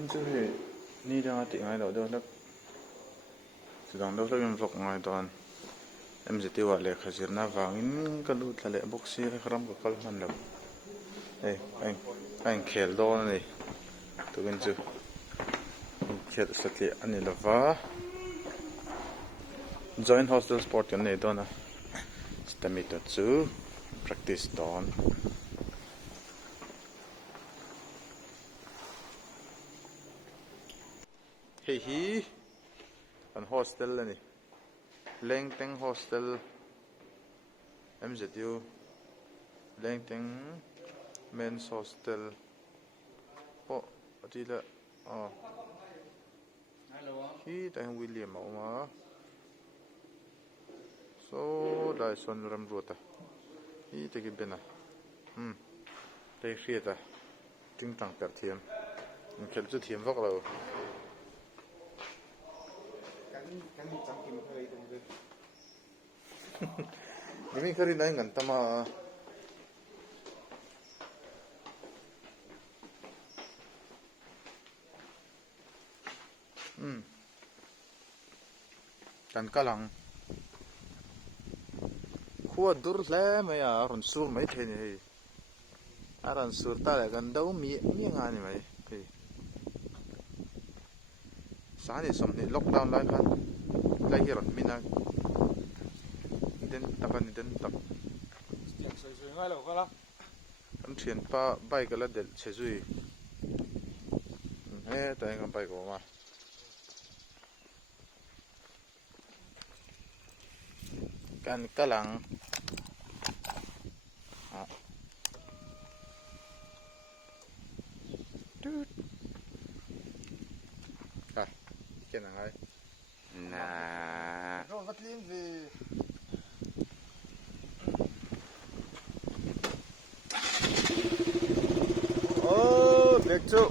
nên chú thì ni đang tiện ngay đầu đó đó chỉ đang đâu là vọc ngay toàn em chỉ tiêu lệ khai sinh na vàng in cái lút là lệ boxi hay khám cái câu man đâu đây anh khel đó này tụi mình chú khel sát lệ anh ấy là va join hostel sport cái này đó na stamina chú practice đó hi an hostel ani Lengteng hostel MZU Lengteng men's hostel atila hi tang William ma so dai son ram rota hi te ki bena te khieta ting tang per thiam in khel chu thiam vak lo kan cham kim hơi tung de mình khari nai ngan tama kan kalang khuwa dur hle mai a ron sur mai the ni aran sur ta la kan dau mi nga ni mai ki sa ni som ni lockdown lai khan lai hi ron mina den takan den tak tiang soi soi ngai lo khala an thian pa bai kala del chezui he tai ngam bai ko ma kan kalang tut cái nào ấy nà rồi vắt lên về được chú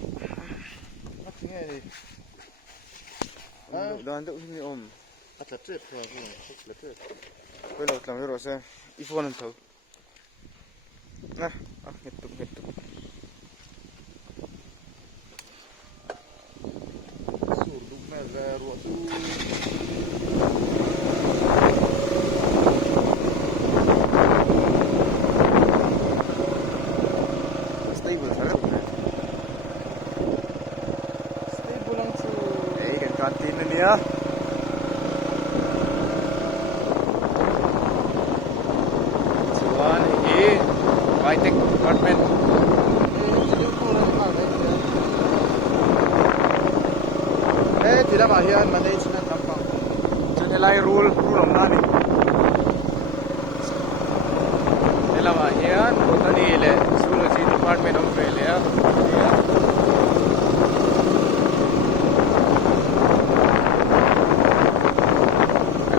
bắt nghe đi đoàn đậu như ôm bắt là chết rồi là chết bây giờ làm rồi xem iPhone anh thử nè hết tục sủi đúng mẹ ra ruột stable thật stable lang chú đấy cái canteen này nhá high-tech apartment. Tidak mahian management nampang. Nilai rule ang nani. Nilai mahian kota ni le Zoology Department of Australia.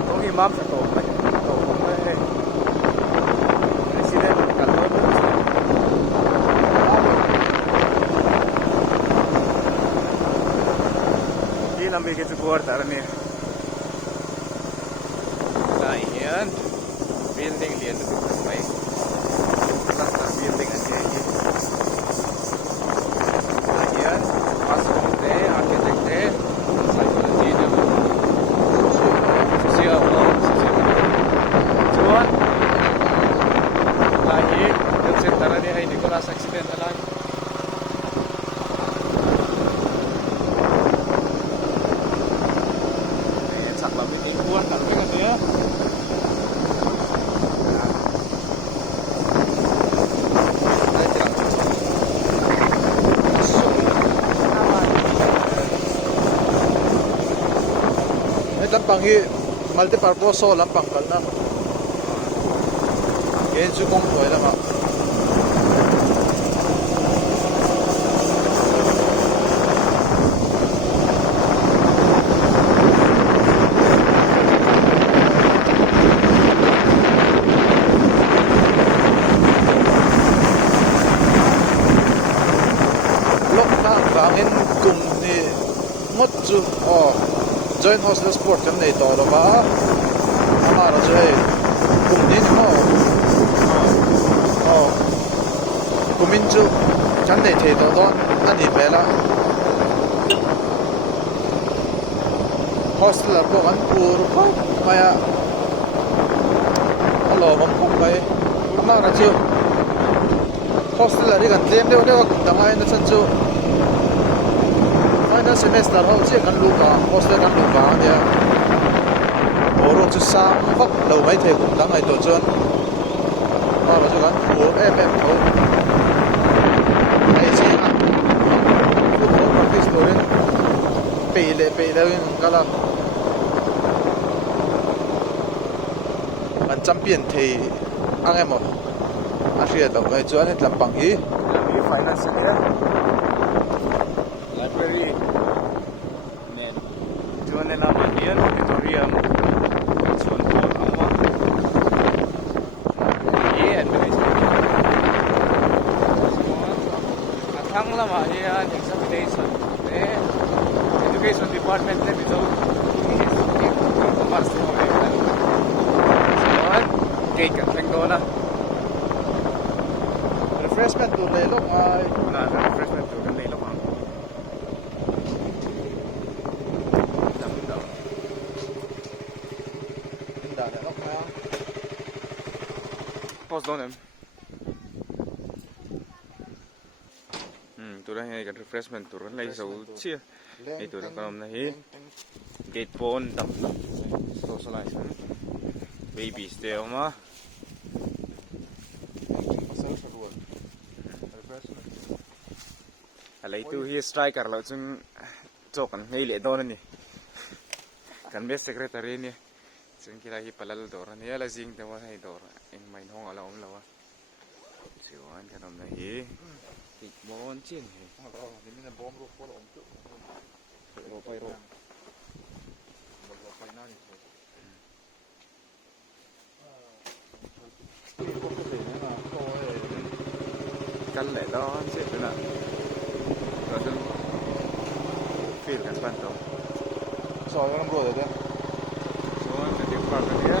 Kung imam sa to, lambi ke cukup tar ni. Lain building lian tu sampai cluster building aja ini. Lain masuk deh architect deh psychology deh social cuan lain konsep tar ni hai Nicholas accident alam. Buat kalau kan dia lampang hi multi-purpose so lampang kal na gen chu kong koi lama angin kum ni ngot chu join hostel sport kan nei to lo ba amara chu ei kum ni kumin chu kan nei the to don ani bela hostel là bộ ăn cua không mày à alo bấm không mày mà là chưa hostel là đi gần tiệm đâu đâu đằng ai nó chân chưa ai nó semester hậu chỉ cần lùa hostel cần lùa vào nha bộ rồi chú sang vắt đầu mấy thầy cũng đằng ai tổ chức mà là chú cần cua em thôi ai chỉ là football practice rồi pele in kala an champion thei angemo a hria lo ai chuan het lampang hi finance ania library nen chuan ne lam hian auditorium chuan hall anga ye administration a thang lama hian examination education department le bizo commerce ho me chuan cake kan theng dona refreshment tu le lok ai na refreshment tu kan nei lo ang dam dam inda le lok ma post donem tu ra he kan refreshment tu kan lai so chia ei tu ra kanom na hi gate pon dam dam socialize baby stay ma pasal sebuan refreshment alai tu hi striker lo chung chokan ngei le don ni kan best secretary ni chung kira hi palal dor ni ala jing te wa hai dor eng mai hong ala om lawa siwan kanom na hi tik bon chin he alo ni mina bom ro ko om tu ro pai ro lo pai na ni kan le don chết rồi nè rồi chung feel kan pan to so yo bro de so kan tik par kan dia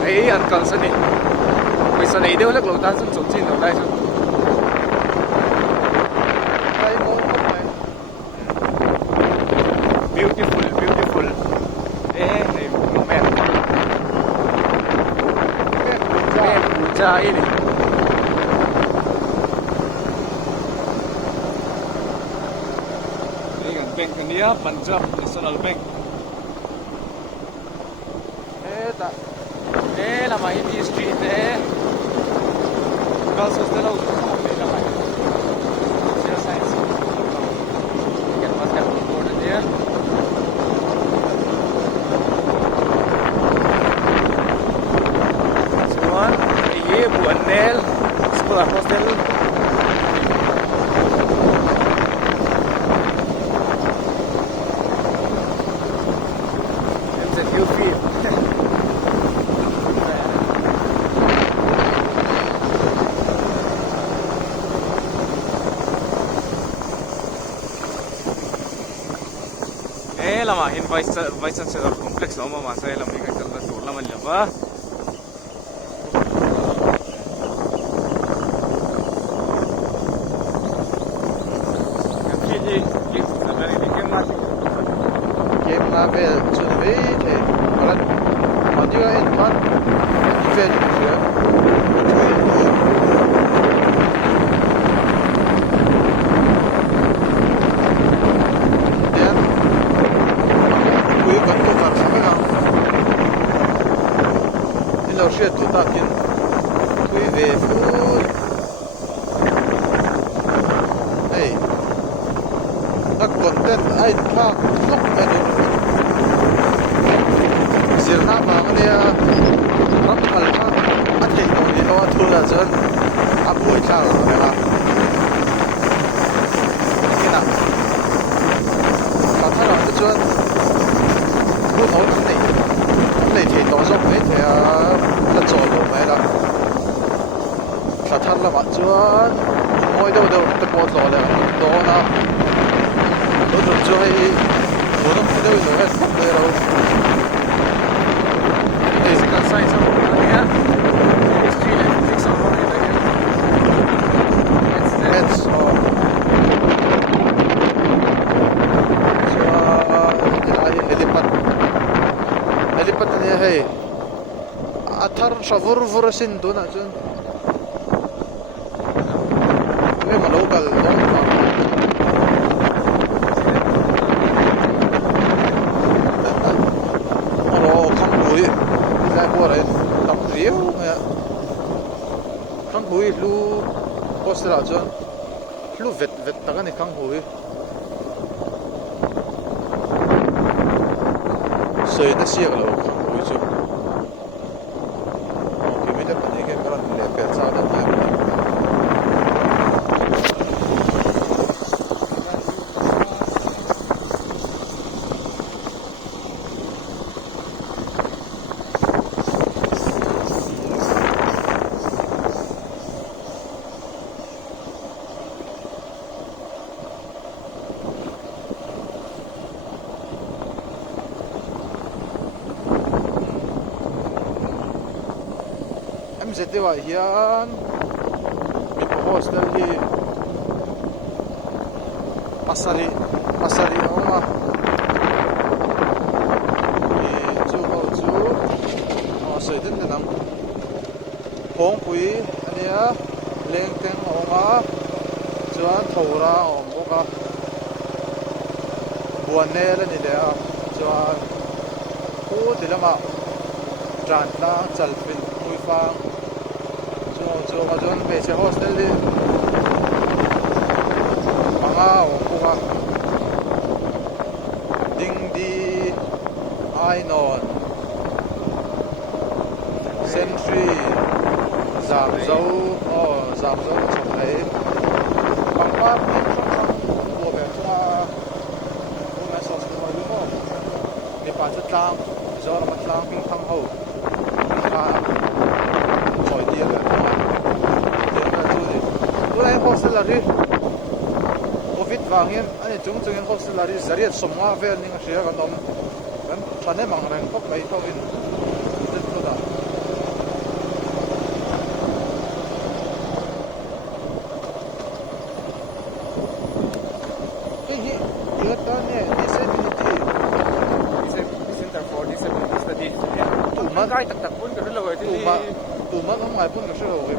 ấy ăn cần sân đi bây giờ này đều lắc lầu tan sân chụp trên đầu đây chứ ai mo ko mai beautiful eh hey mẹ cha ini ini kan bank kan dia Punjab National Bank ta eh nama ini street eh girls hostel lo sama nama social science kan pasal board dia semua ini buat nel sekolah hostel MZU fee lama in vice chancellor complex lo ma sa lam ni ka chal da tur laman laba kan ki ki sa mari ni game na ve chu ve the ala audio in one event here then we got to far from now ilo shit to takin we ve food hey that content I talk look at it zirna ma ne ram kalma athei to ni lo thula jan apoi tha la ha ina ka thara de chuan lu ho nei thei to zo mai the a la chaw lo mai la sa thar la ma chuan moi đâu đâu te po lo le do na lo do jo ai bo no te đâu hết le ro physical science of History and physics of đây à thar savur vur sin tu na chun le ma local lo ro kham bui lai bo rai tam riu ya kham bui lu postra chun lu vet vet ta ka ni kham bui soi na siak lo kham bui chu ki mi da pani ke karan le pe cha da na MZT wa hian mi hostel hi pasari onga mi chu ho chu soi den nam hong pui ania leng teng onga chuan thora om boka buan ne la ni le a chuan u tilama tran la chalpin mui fang cho mà chọn về xe hostel đi bằng ao cũng ding đi ai non sentry giảm dấu trong đấy bằng ba bên trong của bé qua hôm nay sau khi mà đúng không để bán chất lang do là mặt lang pin thăng hậu rồi tiền rồi tôi đang hostelry covid vàng hiền anh chúng tôi hostelry giải somma về nhưng mà sẽ còn nằm vẫn phần này mang rằng có mấy thao viên rất tốt à cái gì cái đó nè disability Center for Disability Studies tụi mà cái tập tập pun cái rồi thì tụi mà không ai pun cái số rồi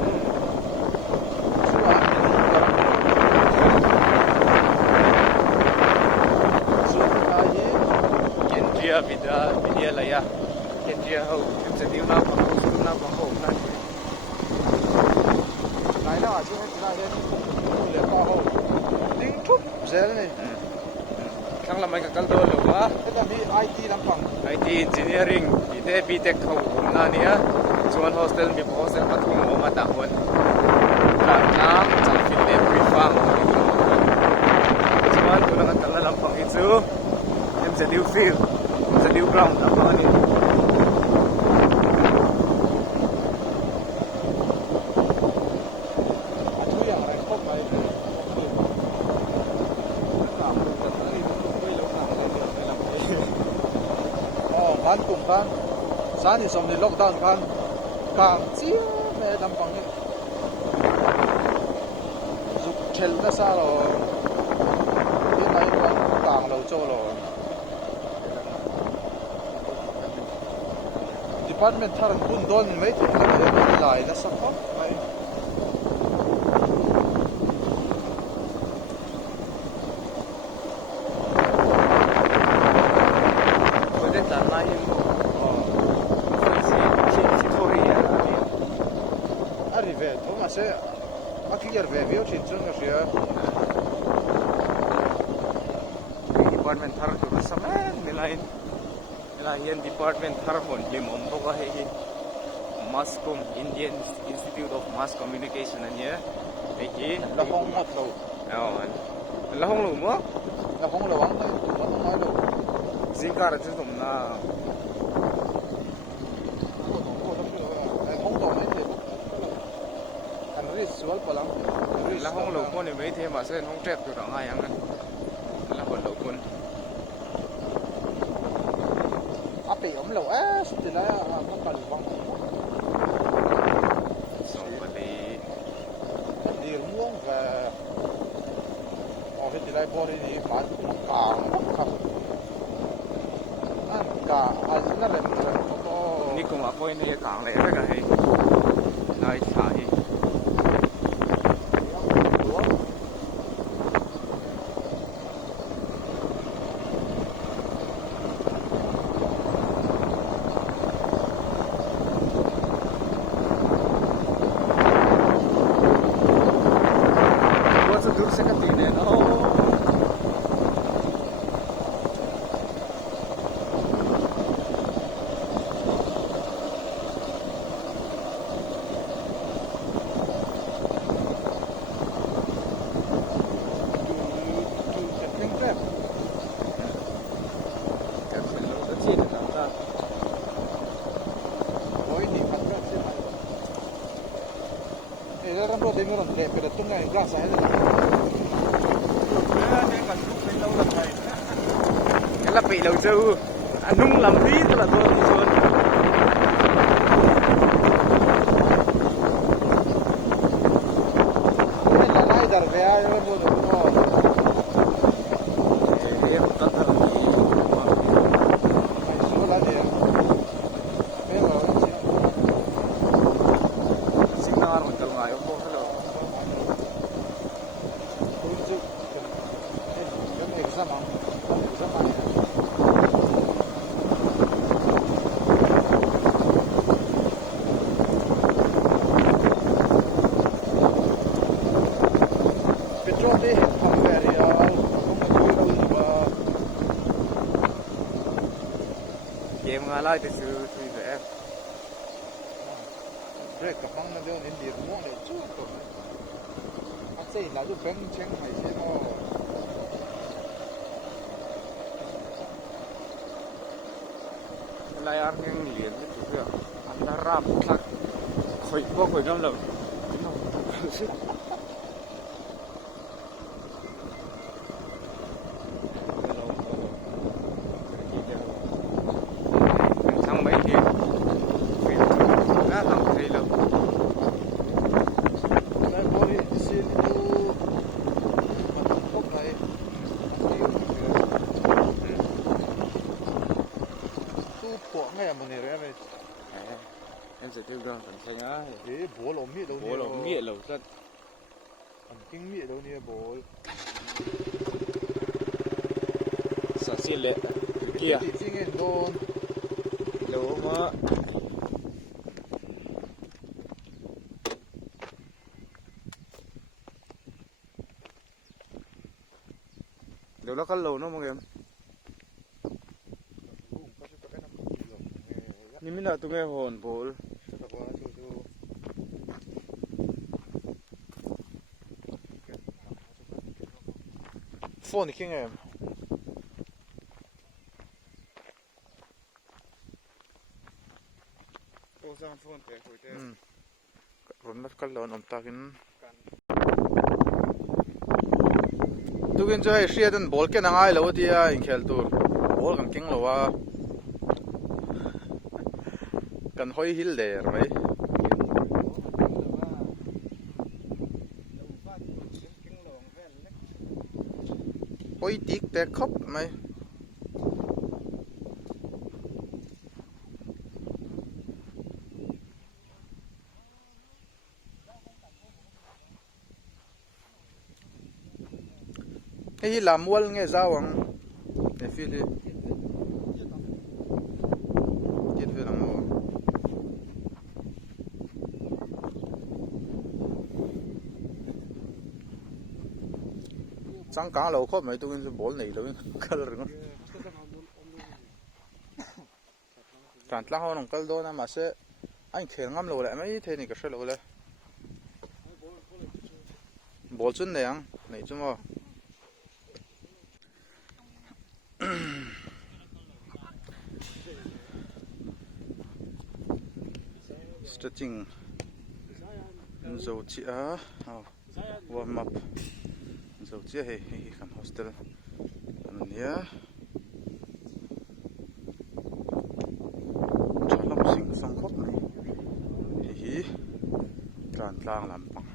Media là ya Kendria hậu em sẽ tiêu nào bằng hậu này này là chứ là hiện liền qua hậu tính chút dễ này khang là mấy cái đồ luôn á cái là bị IT làm bằng IT engineering BTech hậu na nia chuan hostel mi hostel pathum oma ta hon la nam chal fin le pri fang chuan tu lang kan lam phang hi chu em sẽ tiêu field the new ground up on it. Kan kum kan sani som ni lockdown kan kang chia me dam pang ni zuk thel na sa lo ni nai kan kang lo cho lo department thar kun don mai thek la lai na sa ko mai arrive Thomas a clear ve veo chin chung a ria Department thar tu saman milain hian department thar hon lim om boka he Mascom Indian Institute of Mass Communication ania he la hong mat lo la hong lo mo la hong lo wang tu ma mai lo zingkar chu tum na sual palang la hong lo kon ni mai the ma sen hong trek tu ra ngai ang la hon lo kon ape om lo ti la ma pal wang so pali đi muông và ở thì lại bỏ đi bán cả ăn cả ăn nó là có quên này càng lẽ rất là hay lại xài Rambo de ngron de pero tunga gas ay la cái là bị đầu dâu anh nung làm tí tức là tôi làm gì la lai dar ve ay Rambo de no em tất cả là gì số la de pero sinh ra một tầng ngoài ông bố hello kunju cái exam exam petrol đi thằng về thì không có đâu mà game nga lại từ từ từ từ em break cái phăng nó đều nên đi mua này chút thôi anh sẽ là giúp bánh chén hay thế nó lại ăn cái liền cái thứ kia ăn đã rap thật khỏi có khỏi năm lần thằng mấy kia đã thằng thấy lâu cái body xin tu mà không này tu bỏ ngay mà này rồi em sẽ tiêu gần phần xanh á thế bố lồng miết đâu bố là nghĩa lẩu rất ăn kinh miết đâu nè bố sợ xin lệ kia thì chính em đôn lẩu mà lẩu nó có lẩu nó mọi người nhưng mình đã tụi nghe hồn bố phone kinh em ô sang phone thế hồi thế run mất cái lon om takin tukin cho hay shia den ball ke nangai lo tia in khel tur ball kan king lo wa kan hoi hil der mai hoi tik te khop mai cái làm mual nghe giao ang để phi đi tiết về làm mual sáng cá lâu khóc mấy tôi cái ball này đâu cái rồi tràn lang hoa nông cái đó na mà sẽ anh khéo ngắm lâu lại mấy thế này cái sao lâu lại ball chân này ang này chứ mà stretching dầu chia warm up dầu chia hay kan hostel kan nia chalam sing sang khop này hi tlan tlang lam pang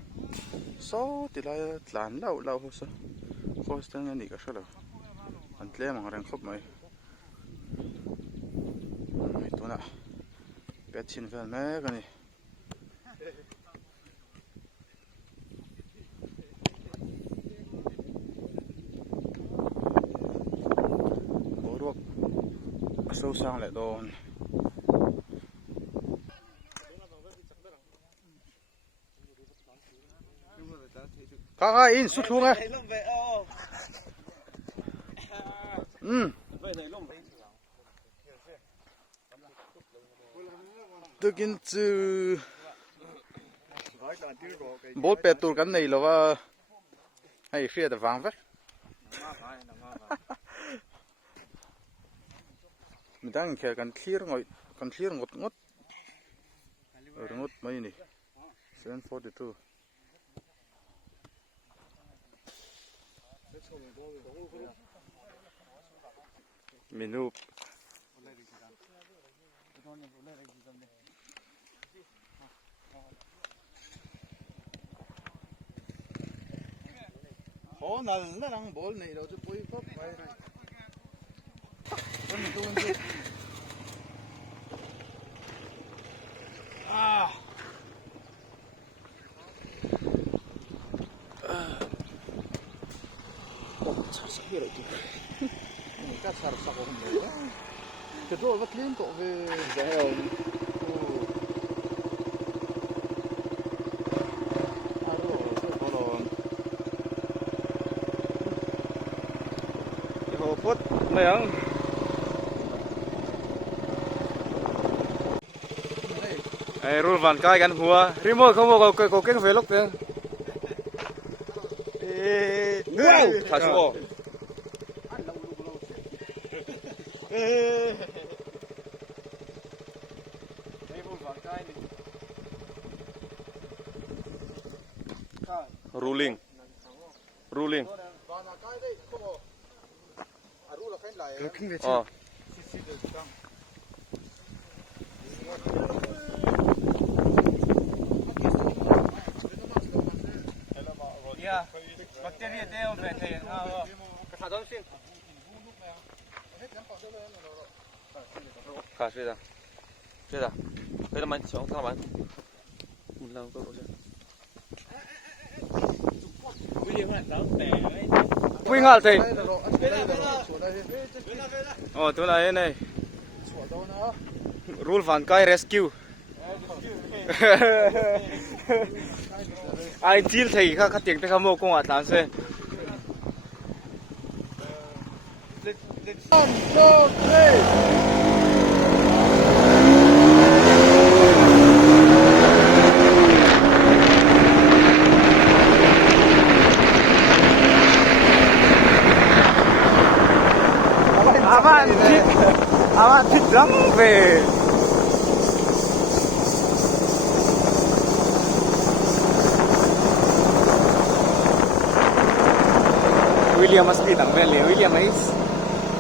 so tilai tlan lau so hostel nga ni ka shalo an tle mang reng khop mai to na Pet chin fel me cái này. Bố ruột sâu sang lại đồn. Các in sút xuống ấy. Tôi kinh chữ bố bè tụi cái này làว่าhay khi đã vàng vét mình đang kể cần clear ngọt ngọt ở ngọt mấy này 742 menu nó đang bol này đâu chứ bôi phốt vậy này. Con mình tuôn đi. Sao sao vậy chứ? Mình cắt sao sao không được. Cái đồ vật liên tục về dễ không? Phút mấy ông ai rul van kai gan hua remote không có cái về lúc thế wow thả xuống ruling yeah bacteria te on về thì khá giống xuyên khá xuyên ra đây là mình xuống thang bạn một lần tôi sẽ quy ngạo thì tôi là này rule van kai rescue ai chill thì các tiếng tới không có ngọt lắm xem aman thích lắm về William must be tặng về William ấy